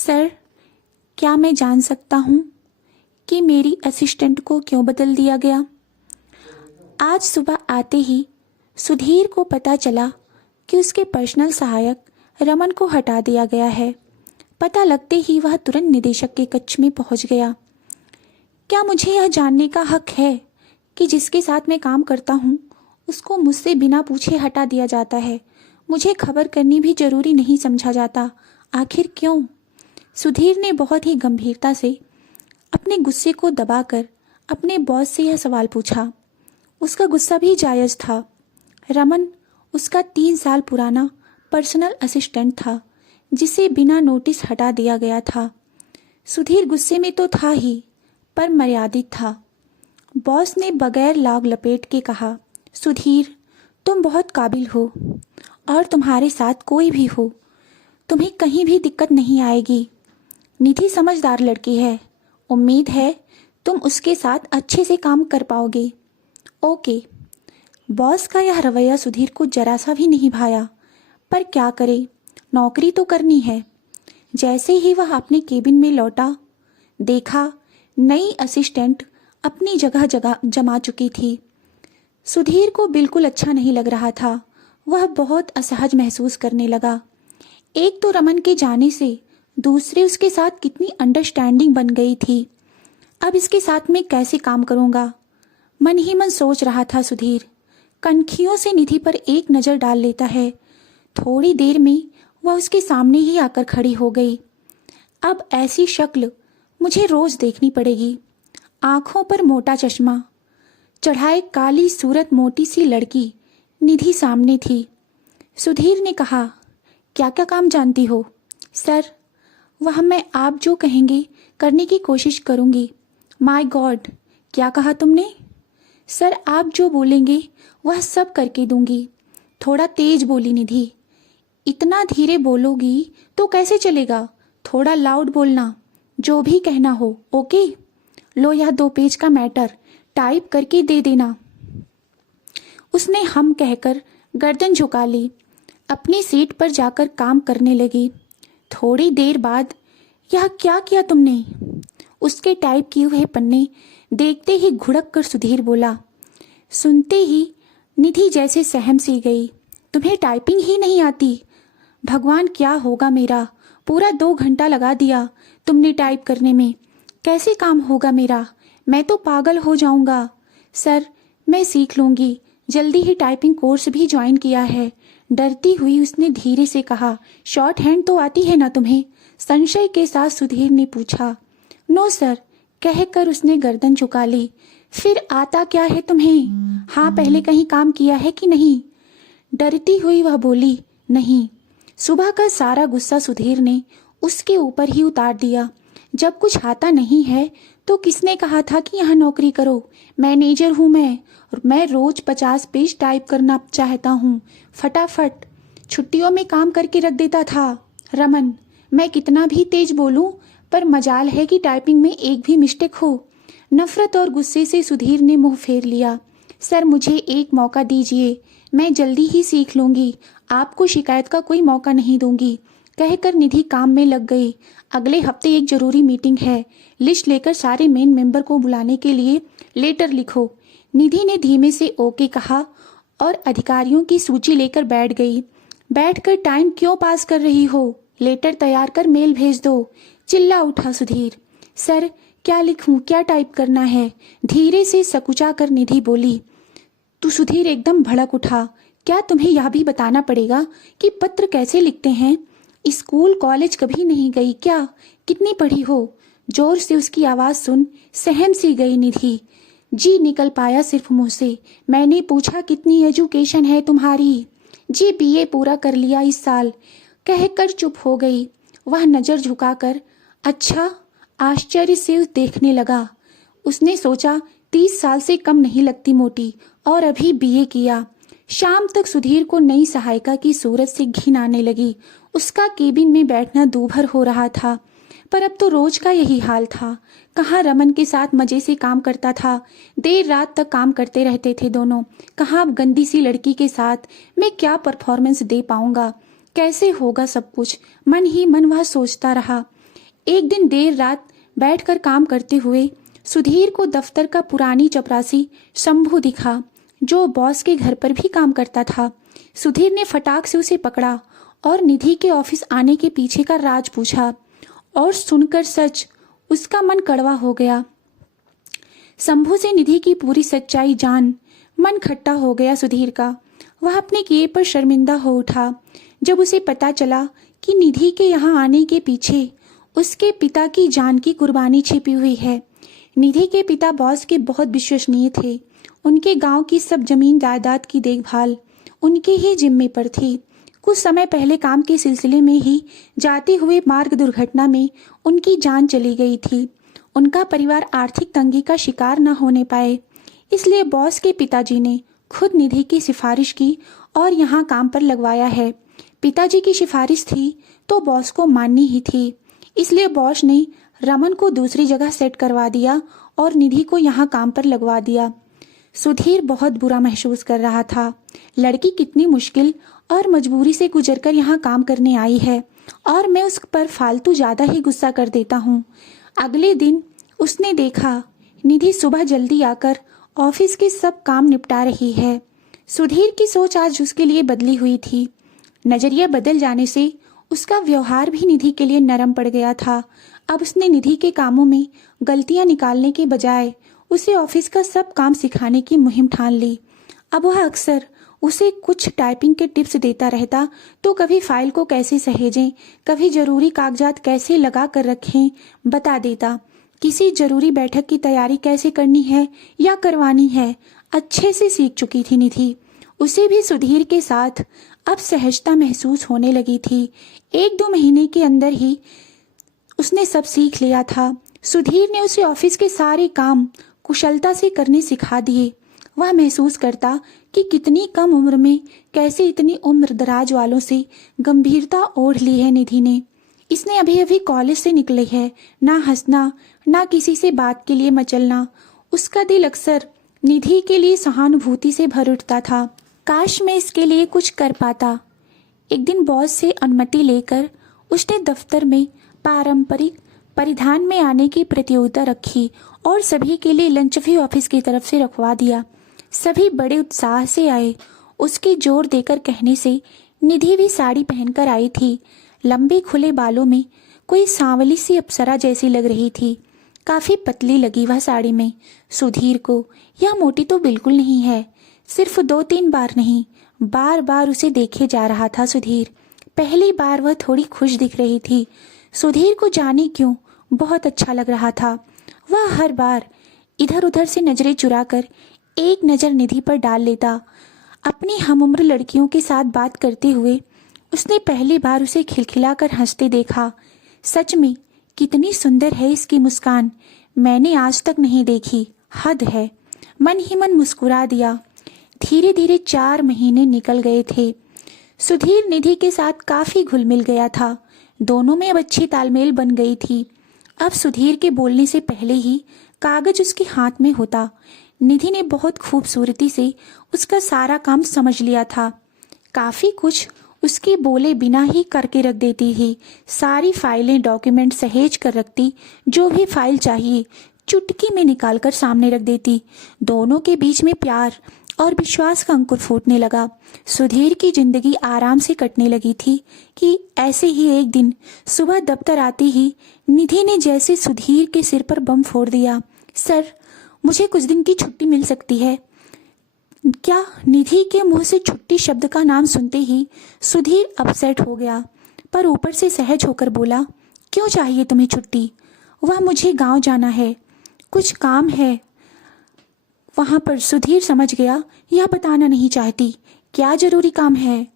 Sir, क्या मैं जान सकता हूँ कि मेरी असिस्टेंट को क्यों बदल दिया गया? आज सुबह आते ही सुधीर को पता चला कि उसके पर्सनल सहायक रमन को हटा दिया गया है। पता लगते ही वह तुरंत निदेशक के कक्ष में पहुंच गया। क्या मुझे यह जानने का हक है कि जिसके साथ मैं काम करता हूँ उसको मुझसे बिना पूछे हटा दिया जाता है? मुझे खबर करनी भी जरूरी नहीं समझा जाता? आखिर क्यों? सुधीर ने बहुत ही गंभीरता से अपने गुस्से को दबाकर अपने बॉस से यह सवाल पूछा। उसका गुस्सा भी जायज़ था। रमन उसका 3 साल पुराना पर्सनल असिस्टेंट था जिसे बिना नोटिस हटा दिया गया था। सुधीर गुस्से में तो था ही, पर मर्यादित था। बॉस ने बगैर लाग लपेट के कहा, सुधीर, तुम बहुत काबिल हो और तुम्हारे साथ कोई भी हो, तुम्हें कहीं भी दिक्कत नहीं आएगी। निधि समझदार लड़की है, उम्मीद है तुम उसके साथ अच्छे से काम कर पाओगे। ओके। बॉस का यह रवैया सुधीर को जरा सा भी नहीं भाया, पर क्या करे, नौकरी तो करनी है। जैसे ही वह अपने केबिन में लौटा, देखा नई असिस्टेंट अपनी जगह जगह जमा चुकी थी। सुधीर को बिल्कुल अच्छा नहीं लग रहा था। वह बहुत असहज महसूस करने लगा। एक तो रमन के जाने से दूसरे उसके साथ कितनी अंडरस्टैंडिंग बन गई थी। अब इसके साथ मैं कैसे काम करूंगा? मन ही मन सोच रहा था सुधीर। कनखियों से निधि पर एक नज़र डाल लेता है। थोड़ी देर में वह उसके सामने ही आकर खड़ी हो गई। अब ऐसी शक्ल मुझे रोज देखनी पड़ेगी। आंखों पर मोटा चश्मा चढ़ाए काली सूरत मोटी सी लड़की निधि सामने थी। सुधीर ने कहा, क्या क्या काम जानती हो? सर, वह मैं आप जो कहेंगे करने की कोशिश करूंगी। माय गॉड, क्या कहा तुमने? सर, आप जो बोलेंगे वह सब करके दूंगी। थोड़ा तेज बोली निधि। इतना धीरे बोलोगी तो कैसे चलेगा? थोड़ा लाउड बोलना, जो भी कहना हो। ओके? लो, यह 2 पेज का मैटर टाइप करके दे देना। उसने हम कहकर गर्दन झुका ली। अपनी सीट पर जाकर काम करने लगी। थोड़ी देर बाद, यह क्या किया तुमने? उसके टाइप किए हुए पन्ने देखते ही घुड़क कर सुधीर बोला। सुनते ही निधि जैसे सहम सी गई। तुम्हें टाइपिंग ही नहीं आती? भगवान, क्या होगा मेरा? पूरा 2 घंटा लगा दिया तुमने टाइप करने में। कैसे काम होगा मेरा? मैं तो पागल हो जाऊंगा। सर, मैं सीख लूंगी, जल्दी ही टाइपिंग कोर्स भी ज्वाइन किया है। डरती हुई उसने धीरे से कहा। शॉर्ट हैंड तो आती है ना तुम्हें? संशय के साथ सुधीर ने पूछा। नो सर, कहकर उसने गर्दन झुका ली। फिर आता क्या है तुम्हें? हाँ, पहले कहीं काम किया है कि नहीं? डरती हुई वह बोली, नहीं। सुबह का सारा गुस्सा सुधीर ने उसके ऊपर ही उतार दिया। जब कुछ आता नहीं है तो किसने कहा था कि यहाँ नौकरी करो? मैनेजर हूँ मैं रोज 50 पेज टाइप करना चाहता हूँ। फटाफट छुट्टियों में काम करके रख देता था। रमन, मैं कितना भी तेज बोलूं, पर मजाल है कि टाइपिंग में एक भी मिस्टेक हो। नफरत और गुस्से से सुधीर ने मुंह फेर लिया। सर, मुझे एक मौका दीजिए, मैं जल्दी ही सीख लूंगी। आपको शिकायत का कोई मौका नहीं दूंगी, कहकर निधि काम में लग गई। अगले हफ्ते एक जरूरी मीटिंग है। लिस्ट लेकर सारे मेन मेंबर को बुलाने के लिए लेटर लिखो। निधि ने धीमे से ओके कहा और अधिकारियों की सूची लेकर बैठ गई। बैठकर टाइम क्यों पास कर रही हो? लेटर तैयार कर मेल भेज दो, चिल्ला उठा सुधीर। सर, क्या लिखूं, क्या टाइप करना है? धीरे से सकुचा कर निधि बोली। तू सुधीर एकदम भड़क उठा। क्या तुम्हें यह भी बताना पड़ेगा कि पत्र कैसे लिखते हैं? स्कूल कॉलेज कभी नहीं गई क्या? कितनी पढ़ी हो? जोर से उसकी आवाज सुन सहम सी गई निधि। जी निकल पाया सिर्फ मुंह से। मैंने पूछा, कितनी एजुकेशन है तुम्हारी? जी बीए पूरा कर लिया इस साल, कहकर चुप हो गई। वह नजर झुकाकर अच्छा, आश्चर्य से देखने लगा। उसने सोचा 30 साल से कम नहीं लगती मोटी, और अभी बीए किया। शाम तक सुधीर को नई सहायिका की सूरत से घिन आने लगी। उसका केबिन में बैठना दूभर हो रहा था, पर अब तो रोज का यही हाल था। कहाँ रमन के साथ मजे से काम करता था, देर रात तक काम करते रहते थे दोनों। कहाँ अब गंदी सी लड़की के साथ मैं क्या परफॉर्मेंस दे पाऊंगा? कैसे होगा सब कुछ? मन ही मन वह सोचता रहा। एक दिन देर रात बैठकर काम करते हुए सुधीर को दफ्तर का पुरानी चपरासी शंभू दिखा, जो बॉस के घर पर भी काम करता था। सुधीर ने फटाक से उसे पकड़ा और निधि के ऑफिस आने के पीछे का राज पूछा, और सुनकर सच उसका मन कड़वा हो गया। शंभू से निधि की पूरी सच्चाई जान मन खट्टा हो गया सुधीर का। वह अपने किए पर शर्मिंदा हो उठा जब उसे पता चला कि निधि के यहाँ आने के पीछे उसके पिता की जान की कुर्बानी छिपी हुई है। निधि के पिता बॉस के बहुत विश्वसनीय थे। उनके गांव की सब जमीन जायदाद की देखभाल उनके ही जिम्मे पर थी। कुछ समय पहले काम के सिलसिले में ही जाते हुए मार्ग दुर्घटना में उनकी जान चली गई थी। उनका परिवार आर्थिक तंगी का शिकार न होने पाए, इसलिए बॉस के पिताजी ने खुद निधि की सिफारिश की और यहाँ काम पर लगवाया है। पिताजी की सिफारिश थी तो बॉस को माननी ही थी, इसलिए बॉस ने रमन को दूसरी जगह सेट करवा दिया और निधि को यहाँ काम पर लगवा दिया। सुधीर बहुत बुरा महसूस कर रहा था। लड़की कितनी मुश्किल और मजबूरी से गुजरकर यहाँ काम करने आई है और मैं उस पर फालतू ज़्यादा ही गुस्सा कर देता हूँ। अगले दिन उसने देखा निधि सुबह जल्दी आकर ऑफिस के सब काम निपटा रही है। सुधीर की सोच आज उसके लिए बदली हुई थी। नजरिया बदल जाने से उसका व्यवहार भी निधि के लिए नरम पड़ गया था। अब उसने निधि के कामों में गलतियां निकालने के बजाय उसे ऑफिस का सब काम सिखाने की मुहिम ठान ली। अब वह अक्सर उसे कुछ टाइपिंग के टिप्स देता रहता, तो कभी फाइल को कैसे सहेजें, कभी जरूरी कागजात कैसे लगा कर रखें बता देता। किसी जरूरी बैठक की तैयारी कैसे करनी है या करवानी है अच्छे से सीख चुकी थी निधि। उसे भी सुधीर के साथ अब सहजता महसूस होने लगी थी। 1-2 महीने के अंदर ही उसने सब सीख लिया था। सुधीर ने उसे ऑफिस के सारे काम कुशलता से करने सिखा दिए। वह महसूस करता कि कितनी कम उम्र में कैसे इतनी उम्र दराज वालों से गंभीरता ओढ़ ली है निधि ने। इसने अभी अभी कॉलेज से निकले है, ना हंसना ना किसी से बात के लिए मचलना। उसका दिल अक्सर निधि के लिए सहानुभूति से भर उठता था। काश मैं इसके लिए कुछ कर पाता। एक दिन बॉस से अनुमति लेकर उसने दफ्तर में पारंपरिक परिधान में आने की प्रतियोगिता रखी और सभी के लिए लंच भी ऑफिस की तरफ से रखवा दिया। सभी बड़े उत्साह से आए। उसके जोर देकर कहने से निधि भी साड़ी पहनकर आई थी। लंबे खुले बालों में कोई सांवली सी अप्सरा जैसी लग रही थी। काफी पतली लगी वह साड़ी में। सुधीर को यह मोटी तो बिल्कुल नहीं है। सिर्फ 2-3 बार नहीं, बार बार उसे देखे जा रहा था सुधीर। पहली बार वह थोड़ी खुश दिख रही थी। सुधीर को जाने क्यों बहुत अच्छा लग रहा था। वह हर बार इधर उधर से नजरें चुराकर एक नज़र निधि पर डाल लेता। अपनी हमउम्र लड़कियों के साथ बात करते हुए उसने पहली बार उसे खिलखिलाकर हंसते देखा। सच में कितनी सुंदर है इसकी मुस्कान, मैंने आज तक नहीं देखी, हद है। मन ही मन मुस्कुरा दिया। धीरे धीरे 4 महीने निकल गए थे। सुधीर निधि के साथ काफी घुल मिल गया था। दोनों में अब अच्छी तालमेल बन गई थी। अब सुधीर के बोलने से पहले ही कागज उसके हाथ में होता। निधि ने बहुत खूबसूरती से उसका सारा काम समझ लिया था। काफी कुछ उसके बोले बिना ही करके रख देती थी। सारी फाइलें डॉक्यूमेंट सहेज कर रखती। जो भी फाइल चाहिए चुटकी में निकालकर सामने रख देती। दोनों के बीच में प्यार और विश्वास का अंकुर फूटने लगा। सुधीर की जिंदगी आराम से कटने लगी थी कि ऐसे ही एक दिन सुबह दफ्तर आते ही निधि ने जैसे सुधीर के सिर पर बम फोड़ दिया। सर, मुझे कुछ दिन की छुट्टी मिल सकती है क्या? निधि के मुंह से छुट्टी शब्द का नाम सुनते ही सुधीर अपसेट हो गया, पर ऊपर से सहज होकर बोला, क्यों चाहिए तुम्हें छुट्टी? वह मुझे गांव जाना है, कुछ काम है वहां पर। सुधीर समझ गया यह बताना नहीं चाहती, क्या जरूरी काम है,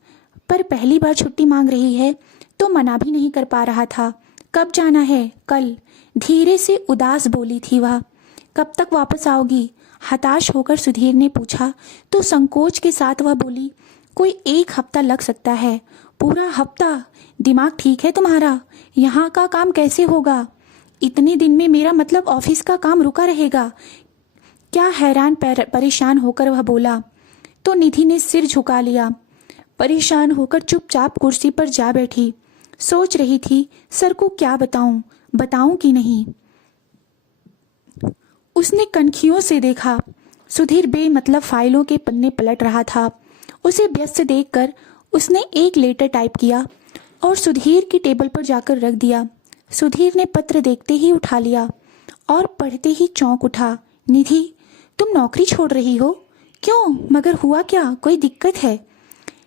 पर पहली बार छुट्टी मांग रही है तो मना भी नहीं कर पा रहा था। कब जाना है? कल, धीरे से उदास बोली थी वह। कब तक वापस आओगी? हताश होकर सुधीर ने पूछा तो संकोच के साथ वह बोली, कोई 1 हफ्ता लग सकता है। पूरा हफ्ता? दिमाग ठीक है तुम्हारा? यहाँ का काम कैसे होगा? इतने दिन में मेरा मतलब ऑफिस का काम रुका रहेगा क्या? हैरान परेशान होकर वह बोला तो निधि ने सिर झुका लिया। परेशान होकर चुपचाप कुर्सी पर जा बैठी। सोच रही थी सर को क्या बताऊं, बताऊं कि नहीं। उसने कनखियों से देखा। सुधीर बेमतलब फाइलों के पन्ने पलट रहा था। उसे व्यस्त देखकर उसने एक लेटर टाइप किया और सुधीर की टेबल पर जाकर रख दिया। सुधीर ने पत्र देखते ही उठा लिया और पढ़ते ही चौंक उठा। निधि, तुम नौकरी छोड़ रही हो? क्यों, मगर हुआ क्या? कोई दिक्कत है?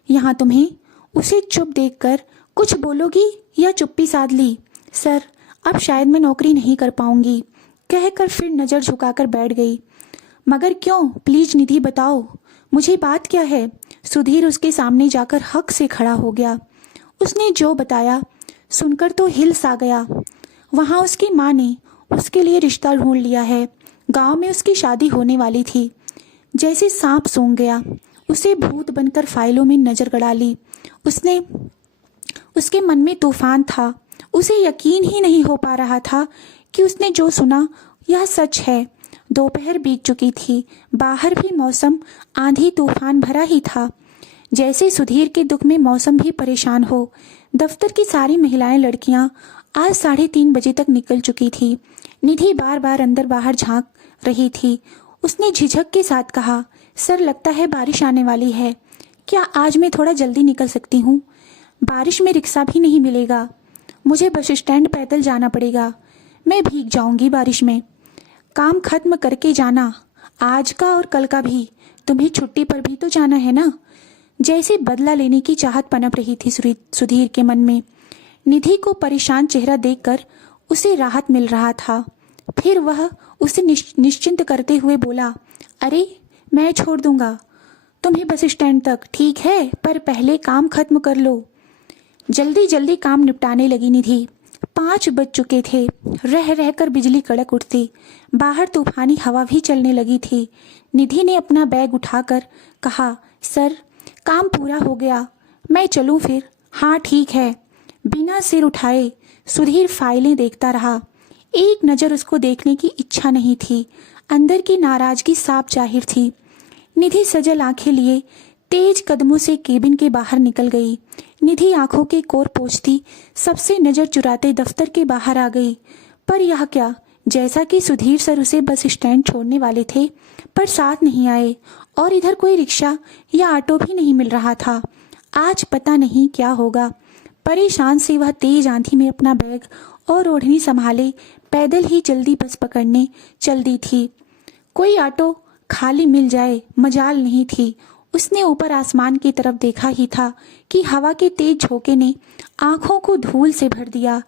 यहाँ तुम्हें। उसे चुप देखकर कुछ बोलोगी या चुप्पी साध ली? सर, अब शायद मैं नौकरी नहीं कर पाऊंगी, कहकर फिर नज़र झुकाकर बैठ गई। मगर क्यों? प्लीज निधि बताओ, मुझे बात क्या है? सुधीर उसके सामने जाकर हक से खड़ा हो गया। उसने जो बताया सुनकर तो हिल सा गया। वहाँ उसकी माँ ने उसके लिए रिश्ता ढूंढ लिया है। गांव में उसकी शादी होने वाली थी। जैसे सांप सूंघ गया। उसे भूत बनकर फाइलों में नजर गड़ा ली। उसके मन में तूफान था। उसे यकीन ही नहीं हो पा रहा था कि उसने जो सुना यह सच है। दोपहर बीत चुकी थी। बाहर भी मौसम आंधी तूफान भरा ही था। जैसे सुधीर के दुख में मौसम भी परेशान हो। दफ्तर की सारी महिलाएं लड़कियां आज 3:30 बजे तक निकल चुकी थी। निधि बार बार अंदर बाहर झांक रही थी। उसने झिझक के साथ कहा, सर लगता है बारिश आने वाली है। क्या आज मैं थोड़ा जल्दी निकल सकती हूँ? बारिश में रिक्शा भी नहीं मिलेगा। मुझे बस स्टैंड पैदल जाना पड़ेगा। मैं भीग जाऊंगी बारिश में। काम खत्म करके जाना, आज का और कल का भी। तुम्हें छुट्टी पर भी तो जाना है ना। जैसे बदला लेने की चाहत पनप रही थी सुधीर के मन में। निधि को परेशान चेहरा देखकर उसे राहत मिल रहा था। फिर वह उसे निश्चिंत करते हुए बोला, अरे मैं छोड़ दूंगा तुम्हें बस स्टैंड तक, ठीक है? पर पहले काम खत्म कर लो। जल्दी जल्दी काम निपटाने लगी निधि। 5 बज चुके थे। रह रहकर बिजली कड़क उठती। बाहर तूफानी हवा भी चलने लगी थी। निधि ने अपना बैग उठाकर कहा, सर काम पूरा हो गया, मैं चलूं फिर? हाँ ठीक है। बिना सिर उठाए सुधीर फाइलें देखता रहा। एक नज़र उसको देखने की इच्छा नहीं थी। अंदर की नाराजगी साफ जाहिर थी। निधि सजल आंखें लिए तेज कदमों से केबिन के बाहर निकल गई। निधि आंखों के कोर पोंछती सबसे नजर चुराते दफ्तर के बाहर आ गई। पर यह क्या, जैसा कि सुधीर सर उसे बस स्टैंड छोड़ने वाले थे पर साथ नहीं आए और इधर कोई रिक्शा या ऑटो भी नहीं मिल रहा था। आज पता नहीं क्या होगा। परेशान से वह तेज आंधी में अपना बैग और ओढ़नी संभाले पैदल ही जल्दी बस पकड़ने चल दी थी। कोई ऑटो खाली मिल जाए मजाल नहीं थी। उसने ऊपर आसमान की तरफ देखा ही था कि हवा के तेज झोंके ने आंखों को धूल से भर दिया।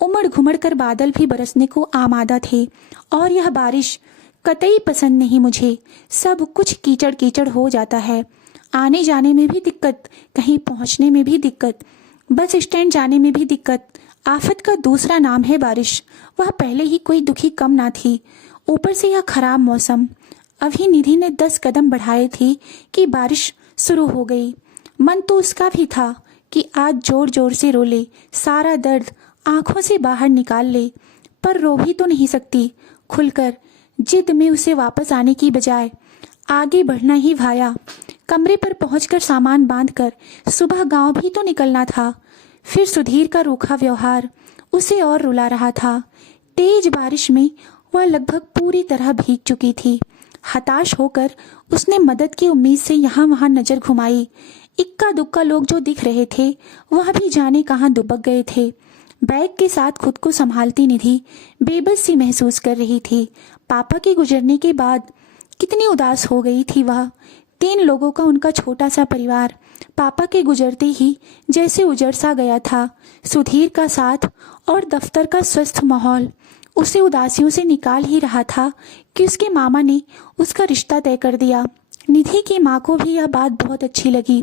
उमड़ घुमड़ कर बादल भी बरसने को आमादा थे। और यह बारिश कतई पसंद नहीं मुझे। सब कुछ कीचड़ कीचड़ हो जाता है। आने जाने में भी दिक्कत, कहीं पहुंचने में भी दिक्कत, बस स्टैंड जाने में भी दिक्कत। आफत का दूसरा नाम है बारिश। वह पहले ही कोई दुखी कम ना थी, ऊपर से यह खराब मौसम। अभी निधि ने 10 कदम बढ़ाए थे कि बारिश शुरू हो गई। मन तो उसका भी था कि आज जोर जोर से रो ले, सारा दर्द आंखों से बाहर निकाल ले, पर रो भी तो नहीं सकती खुलकर। जिद में उसे वापस आने की बजाय आगे बढ़ना ही भाया। कमरे पर पहुंचकर सामान बांधकर सुबह गांव भी तो निकलना था। फिर सुधीर का रूखा व्यवहार उसे और रुला रहा था। तेज बारिश में वह लगभग पूरी तरह भीग चुकी थी। हताश होकर उसने मदद की उम्मीद से यहाँ वहाँ नजर घुमाई। इक्का दुक्का लोग जो दिख रहे थे वह भी जाने कहाँ दुबक गए थे। बैग के साथ खुद को संभालती निधि बेबस सी महसूस कर रही थी। पापा के गुजरने के बाद कितनी उदास हो गई थी वह। 3 लोगों का उनका छोटा सा परिवार पापा के गुजरते ही जैसे उजड़ सा गया था। सुधीर का साथ और दफ्तर का स्वस्थ माहौल उसे उदासियों से निकाल ही रहा था कि उसके मामा ने उसका रिश्ता तय कर दिया। निधि की माँ को भी यह बात बहुत अच्छी लगी।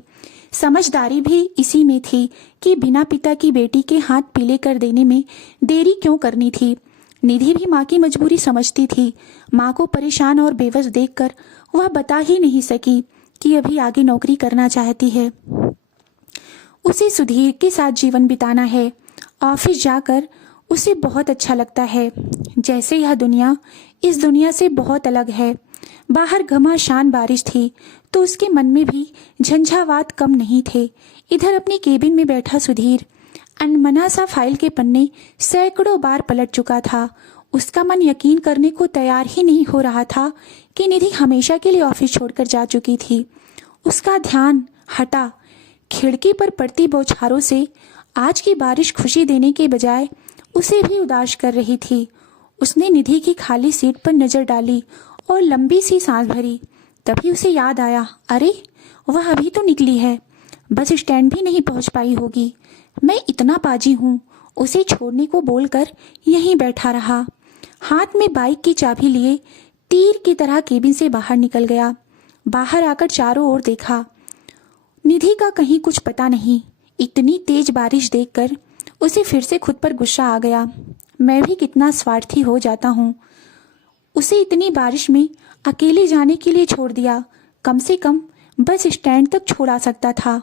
समझदारी भी इसी में थी कि बिना पिता की बेटी के हाथ पीले कर देने में देरी क्यों करनी थी। निधि भी माँ की मजबूरी समझती थी। माँ को परेशान और बेबस देखकर वह बता ही नहीं सकी कि अभी आगे नौकरी करना चाहती है। उसे सुधीर के साथ जीवन बिताना है। ऑफिस जाकर उसे बहुत अच्छा लगता है। जैसे यह दुनिया इस दुनिया से बहुत अलग है। बाहर घमासान बारिश थी तो उसके मन में भी झंझावात कम नहीं थे। इधर अपनी केबिन में बैठा सुधीर अनमना सा फाइल के पन्ने सैकड़ों बार पलट चुका था। उसका मन यकीन करने को तैयार ही नहीं हो रहा था कि निधि हमेशा के लिए ऑफिस छोड़कर जा चुकी थी। उसका ध्यान हटा खिड़की पर पड़ती बौछारों से। आज की बारिश खुशी देने के बजाय उसे भी उदास कर रही थी। उसने निधि की खाली सीट पर नजर डाली और लंबी सी सांस भरी। तभी उसे याद आया, अरे वह अभी तो निकली है, बस स्टैंड भी नहीं पहुंच पाई होगी। मैं इतना पाजी हूँ, उसे छोड़ने को बोलकर यहीं बैठा रहा। हाथ में बाइक की चाबी लिए तीर की तरह केबिन से बाहर निकल गया। बाहर आकर चारों ओर देखा, निधि का कहीं कुछ पता नहीं। इतनी तेज बारिश देखकर उसे फिर से खुद पर गुस्सा आ गया। मैं भी कितना स्वार्थी हो जाता हूँ, उसे इतनी बारिश में अकेले जाने के लिए छोड़ दिया। कम से कम बस स्टैंड तक छोड़ा सकता था।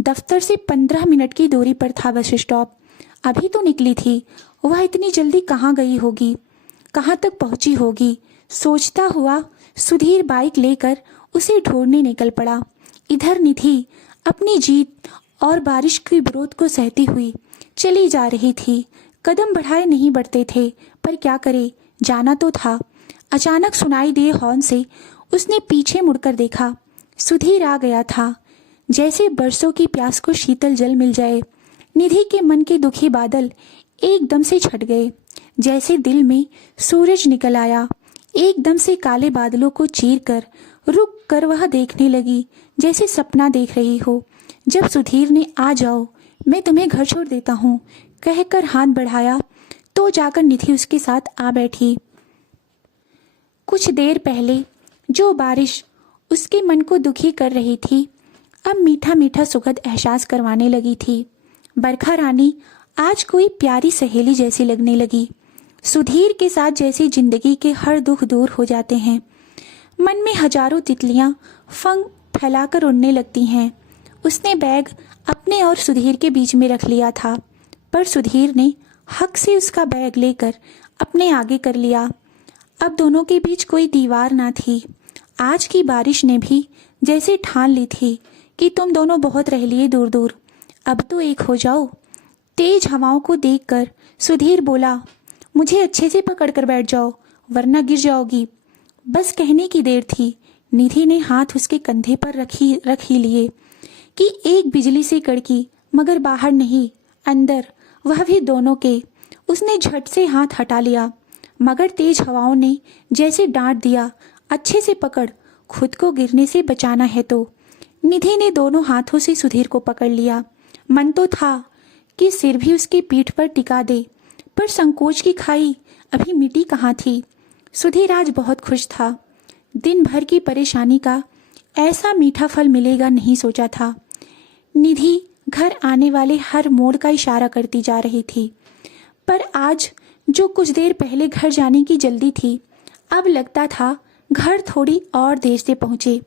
दफ्तर से 15 मिनट की दूरी पर था बस स्टॉप। अभी तो निकली थी, वह इतनी जल्दी कहाँ गई होगी, कहाँ तक पहुंची होगी। सोचता हुआ सुधीर बाइक लेकर उसे ढूंढने निकल पड़ा। इधर निधि अपनी जीत और बारिश के विरोध को सहती हुई चली जा रही थी। कदम बढ़ाए नहीं बढ़ते थे, पर क्या करे, जाना तो था। अचानक सुनाई दिए हॉर्न से उसने पीछे मुड़कर देखा। सुधीर आ गया था। जैसे बरसों की प्यास को शीतल जल मिल जाए, निधि के मन के दुखी बादल एकदम से छट गए। जैसे दिल में सूरज निकल आया। एकदम से काले बादलों को चीर कर रुक कर वह देखने लगी, जैसे सपना देख रही हो। जब सुधीर ने आ जाओ, मैं तुम्हें घर छोड़ देता हूँ कहकर हाथ बढ़ाया, तो जाकर निधि उसके साथ आ बैठी। कुछ देर पहले जो बारिश उसके मन को दुखी कर रही थी, अब मीठा मीठा सुखद एहसास करवाने लगी थी। बरखा रानी आज कोई प्यारी सहेली जैसी लगने लगी। सुधीर के साथ जैसे जिंदगी के हर दुख दूर हो जाते हैं। मन में हजारों तितलियां फंग फैलाकर उड़ने लगती हैं। उसने बैग अपने और सुधीर के बीच में रख लिया था, पर सुधीर ने हक से उसका बैग लेकर अपने आगे कर लिया। अब दोनों के बीच कोई दीवार ना थी। आज की बारिश ने भी जैसे ठान ली थी कि तुम दोनों बहुत रह लिए दूर दूर, अब तो एक हो जाओ। तेज हवाओं को देखकर सुधीर बोला, मुझे अच्छे से पकड़ कर बैठ जाओ वरना गिर जाओगी। बस कहने की देर थी। निधि ने हाथ उसके कंधे पर रख ही लिए कि एक बिजली सी कड़की, मगर बाहर नहीं, अंदर, वह भी दोनों के। उसने झट से हाथ हटा लिया, मगर तेज हवाओं ने जैसे डांट दिया, अच्छे से पकड़, खुद को गिरने से बचाना है तो। निधि ने दोनों हाथों से सुधीर को पकड़ लिया। मन तो था कि सिर भी उसकी पीठ पर टिका दे, पर संकोच की खाई अभी मिटी कहाँ थी। सुधीर आज बहुत खुश था। दिन भर की परेशानी का ऐसा मीठा फल मिलेगा नहीं सोचा था। निधि घर आने वाले हर मोड़ का इशारा करती जा रही थी, पर आज जो कुछ देर पहले घर जाने की जल्दी थी, अब लगता था घर थोड़ी और देर से पहुंचे।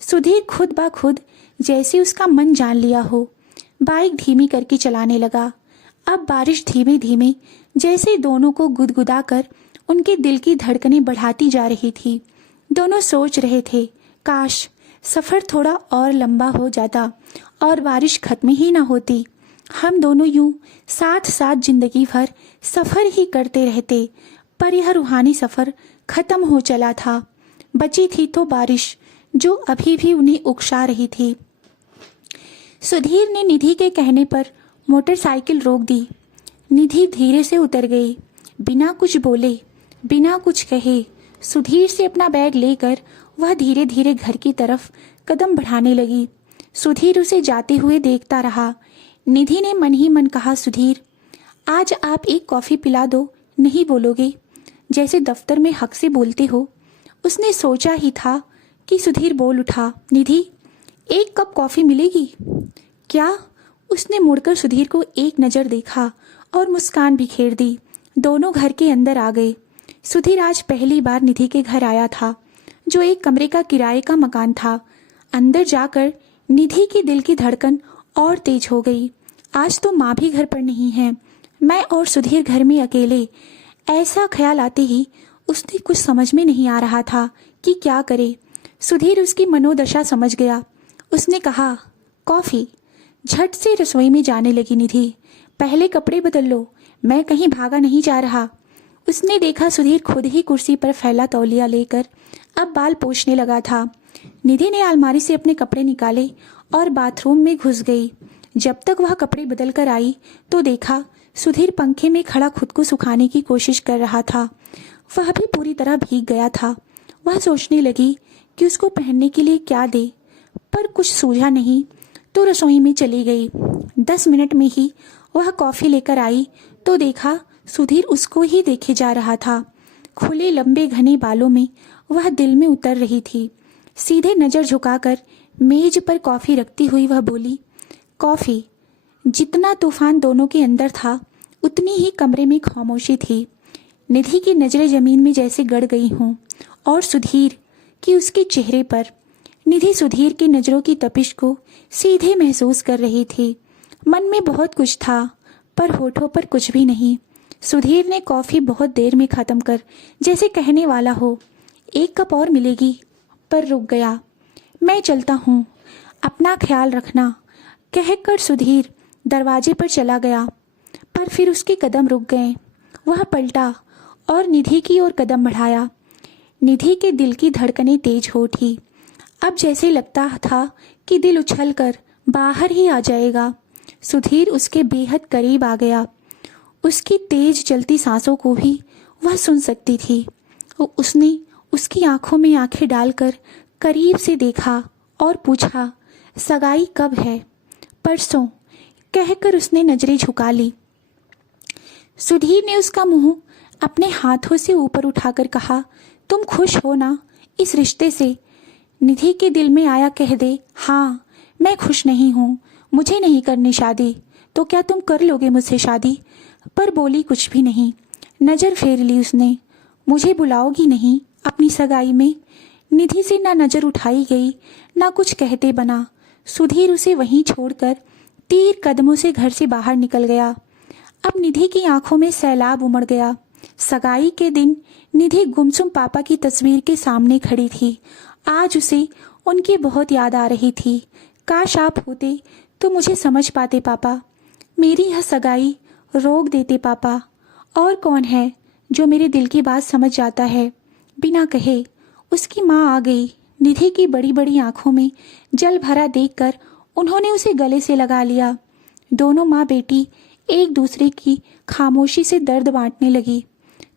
सुधीर खुद ब खुद जैसे उसका मन जान लिया हो, बाइक धीमी करके चलाने लगा। अब बारिश धीमे धीमे जैसे दोनों को गुदगुदा कर उनके दिल की धड़कनें बढ़ाती जा रही थी। दोनों सोच रहे थे, काश सफ़र थोड़ा और लंबा हो जाता और बारिश खत्म ही ना होती। हम दोनों यूं साथ साथ जिंदगी भर सफ़र ही करते रहते। पर यह रूहानी सफ़र खत्म हो चला था। बची थी तो बारिश, जो अभी भी उन्हें उकसा रही थी। सुधीर ने निधि के कहने पर मोटरसाइकिल रोक दी। निधि धीरे से उतर गई, बिना कुछ बोले, बिना कुछ कहे। सुधीर से अपना बैग लेकर वह धीरे धीरे घर की तरफ कदम बढ़ाने लगी। सुधीर उसे जाते हुए देखता रहा। निधि ने मन ही मन कहा, सुधीर आज आप एक कॉफ़ी पिला दो, नहीं बोलोगे, जैसे दफ्तर में हक से बोलते हो। उसने सोचा ही था कि सुधीर बोल उठा, निधि एक कप कॉफ़ी मिलेगी क्या? उसने मुड़कर सुधीर को एक नज़र देखा और मुस्कान बिखेर दी। दोनों घर के अंदर आ गए। सुधीर आज पहली बार निधि के घर आया था, जो एक कमरे का किराए का मकान था। अंदर जाकर निधि की दिल की धड़कन और तेज हो गई। आज तो माँ भी घर पर नहीं है, मैं और सुधीर घर में अकेले। ऐसा ख्याल आते ही उसने कुछ समझ में नहीं आ रहा था कि क्या करे। सुधीर उसकी मनोदशा समझ गया। उसने कहा, कॉफ़ी? झट से रसोई में जाने लगी निधि। पहले कपड़े बदल लो, मैं कहीं भागा नहीं जा रहा। उसने देखा सुधीर खुद ही कुर्सी पर फैला तौलिया लेकर अब बाल पोंछने लगा था। निधि ने अलमारी से अपने कपड़े निकाले और बाथरूम में घुस गई। जब तक वह कपड़े बदल कर आई तो देखा सुधीर पंखे में खड़ा खुद को सुखाने की कोशिश कर रहा था। वह भी पूरी तरह भीग गया था। वह सोचने लगी कि उसको पहनने के लिए क्या दे, पर कुछ सूझा नहीं तो रसोई में चली गई। 10 मिनट में ही वह कॉफ़ी लेकर आई तो देखा सुधीर उसको ही देखे जा रहा था। खुले लंबे घने बालों में वह दिल में उतर रही थी। सीधे नज़र झुकाकर मेज पर कॉफ़ी रखती हुई वह बोली, कॉफ़ी। जितना तूफान दोनों के अंदर था उतनी ही कमरे में खामोशी थी। निधि की नज़रें ज़मीन में जैसे गड़ गई हों और सुधीर की उसके चेहरे पर। निधि सुधीर की नज़रों की तपिश को सीधे महसूस कर रही थी। मन में बहुत कुछ था पर होठों पर कुछ भी नहीं। सुधीर ने कॉफ़ी बहुत देर में ख़त्म कर जैसे कहने वाला हो, एक कप और मिलेगी, पर रुक गया। मैं चलता हूँ, अपना ख्याल रखना, कहकर सुधीर दरवाजे पर चला गया। पर फिर उसके कदम रुक गए। वह पलटा और निधि की ओर कदम बढ़ाया। निधि के दिल की धड़कनें तेज हो उठी। अब जैसे लगता था कि दिल उछलकर बाहर ही आ जाएगा। सुधीर उसके बेहद करीब आ गया। उसकी तेज चलती सांसों को भी वह सुन सकती थी। उसने उसकी आंखों में आंखें डालकर करीब से देखा और पूछा, सगाई कब है? परसों, कहकर उसने नजरें झुका ली। सुधीर ने उसका मुंह अपने हाथों से ऊपर उठाकर कहा, तुम खुश हो ना इस रिश्ते से? निधि के दिल में आया कह दे, हाँ मैं खुश नहीं हूँ, मुझे नहीं करनी शादी। तो क्या तुम कर लोगे मुझसे शादी? पर बोली कुछ भी नहीं। नज़र फेर ली उसने। मुझे बुलाओगी नहीं अपनी सगाई में? निधि से ना नज़र उठाई गई ना कुछ कहते बना। सुधीर उसे वहीं छोड़कर तीर कदमों से घर से बाहर निकल गया। अब निधि की आंखों में सैलाब उमड़ गया। सगाई के दिन निधि गुमसुम पापा की तस्वीर के सामने खड़ी थी। आज उसे उनकी बहुत याद आ रही थी। काश आप होते तो मुझे समझ पाते पापा, मेरी यह सगाई रोक देते पापा। और कौन है जो मेरे दिल की बात समझ जाता है? बिना कहे उसकी माँ आ गई। निधि की बड़ी बड़ी आंखों में जल भरा देखकर उन्होंने उसे गले से लगा लिया। दोनों माँ बेटी एक दूसरे की खामोशी से दर्द बांटने लगी।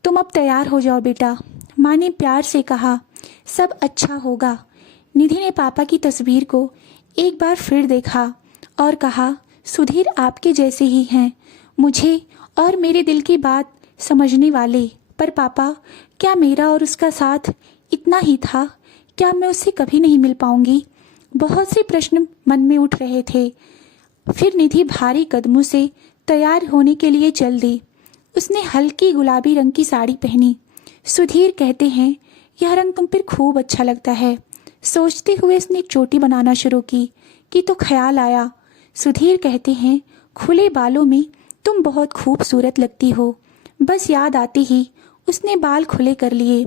तुम अब तैयार हो जाओ बेटा, माँ ने प्यार से कहा। सब अच्छा होगा। निधि ने पापा की तस्वीर को एक बार फिर देखा और कहा, सुधीर आपके जैसे ही हैं, मुझे और मेरे दिल की बात समझने वाले। पर पापा, क्या मेरा और उसका साथ इतना ही था? क्या मैं उससे कभी नहीं मिल पाऊंगी? बहुत से प्रश्न मन में उठ रहे थे। फिर निधि भारी कदमों से तैयार होने के लिए चल दी। उसने हल्की गुलाबी रंग की साड़ी पहनी। सुधीर कहते हैं यह रंग तुम पर खूब अच्छा लगता है। सोचते हुए उसने चोटी बनाना शुरू की कि तो ख्याल आया। सुधीर कहते हैं खुले बालों में तुम बहुत खूबसूरत लगती हो। बस याद आते ही उसने बाल खुले कर लिए।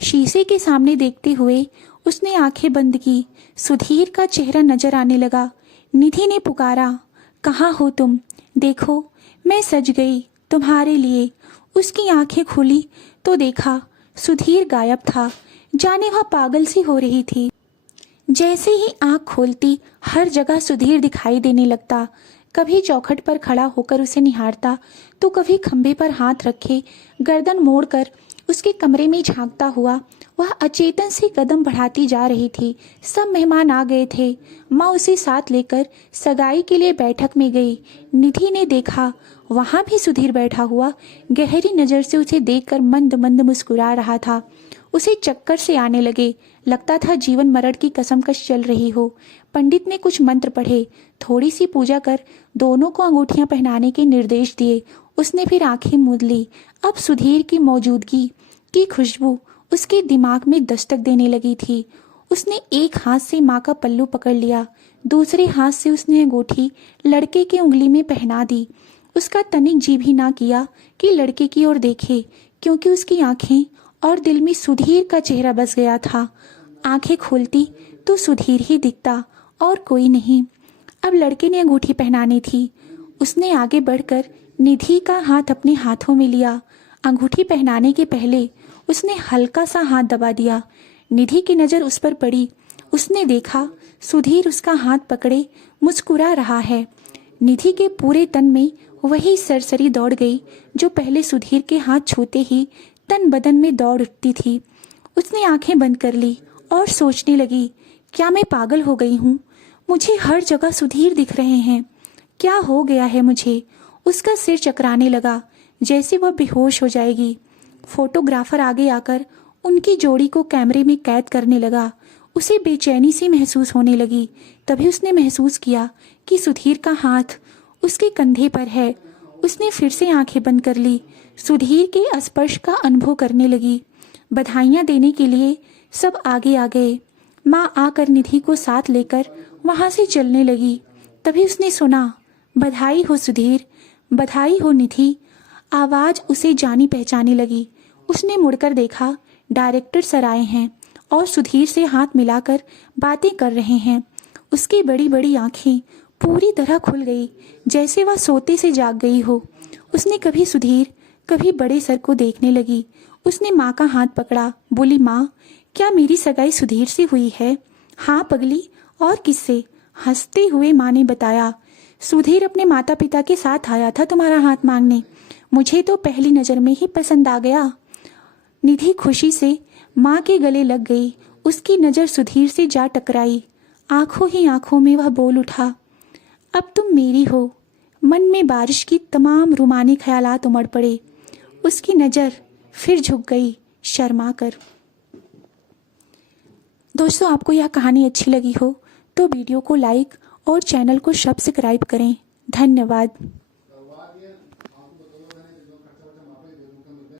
शीशे के सामने देखते हुए उसने आंखें बंद की। सुधीर का चेहरा नजर आने लगा। निधि ने पुकारा, कहाँ हो तुम? देखो मैं सज गई तुम्हारे लिए। उसकी आंखें खुली तो देखा सुधीर गायब था। जाने वह पागल सी हो रही थी। जैसे ही आंख खोलती हर जगह सुधीर दिखाई देने लगता। कभी चौखट पर खड़ा होकर उसे निहारता तो कभी खंभे पर हाथ रखे गर्दन मोड़कर उसके कमरे में झांकता हुआ वह अचेतन से कदम बढ़ाती जा रही थी। सब मेहमान आ गए थे। माँ उसे साथ लेकर सगाई के लिए बैठक में गई। निधि ने देखा वहाँ भी सुधीर बैठा हुआ गहरी नज़र से उसे देखकर मंद मंद मुस्कुरा रहा था। उसे चक्कर से आने लगे। लगता था जीवन मरण की कसमकश चल रही हो। पंडित ने कुछ मंत्र पढ़े, थोड़ी सी पूजा कर दोनों को अंगूठियां पहनाने के निर्देश दिए। उसने फिर आंखें मूंद ली। अब सुधीर की मौजूदगी की खुशबू उसके दिमाग में दस्तक देने लगी थी। उसने एक हाथ से माँ का पल्लू पकड़ लिया, दूसरे हाथ से उसने अंगूठी लड़के की उंगली में पहना दी। उसका तनिक जी भी ना किया कि लड़के की ओर देखे, क्योंकि उसकी आंखें और दिल में सुधीर का चेहरा बस गया था। आंखें खोलती तो सुधीर ही दिखता और कोई नहीं। अब लड़के ने अंगूठी पहनानी थी। उसने आगे बढ़कर निधि का हाथ अपने हाथों में लिया। अंगूठी पहनाने के पहले उसने हल्का सा हाथ दबा दिया। निधि की नज़र उस पर पड़ी। उसने देखा सुधीर उसका हाथ पकड़े मुस्कुरा रहा है। निधि के पूरे तन में वही सरसरी दौड़ गई जो पहले सुधीर के हाथ छूते ही तन बदन में दौड़ उठती थी। उसने आंखें बंद कर ली और सोचने लगी, क्या मैं पागल हो गई हूँ? मुझे हर जगह सुधीर दिख रहे हैं। क्या हो गया है मुझे? उसका सिर चकराने लगा, जैसे वह बेहोश हो जाएगी। फोटोग्राफर आगे आकर उनकी जोड़ी को कैमरे में कैद करने लगा। उसे बेचैनी सी महसूस होने लगी। तभी उसने महसूस किया कि सुधीर का हाथ उसके कंधे पर है। उसने फिर से आंखें बंद कर ली। सुधीर के स्पर्श का अनुभव करने लगी। बधाइयाँ देने के लिए सब आगे आ गए। माँ आकर निधि को साथ लेकर वहाँ से चलने लगी। तभी उसने सुना, बधाई हो सुधीर, बधाई हो निधि। आवाज़ उसे जानी पहचानी लगी। उसने मुड़कर देखा, डायरेक्टर सर आए हैं और सुधीर से हाथ मिलाकर बातें कर रहे हैं। उसकी बड़ी बड़ी आंखें पूरी तरह खुल गई, जैसे वह सोते से जाग गई हो। उसने कभी सुधीर कभी बड़े सर को देखने लगी। उसने माँ का हाथ पकड़ा, बोली, माँ क्या मेरी सगाई सुधीर से हुई है? हाँ पगली, और किससे? हंसते हुए माँ ने बताया, सुधीर अपने माता पिता के साथ आया था तुम्हारा हाथ मांगने। मुझे तो पहली नज़र में ही पसंद आ गया। निधि खुशी से माँ के गले लग गई। उसकी नज़र सुधीर से जा टकराई। आंखों ही आंखों में वह बोल उठा, अब तुम मेरी हो। मन में बारिश की तमाम रूमानी ख्यालात उमड़ पड़े। उसकी नज़र फिर झुक गई शर्मा कर। दोस्तों, आपको यह कहानी अच्छी लगी हो तो वीडियो को लाइक और चैनल को सब्सक्राइब करें। धन्यवाद।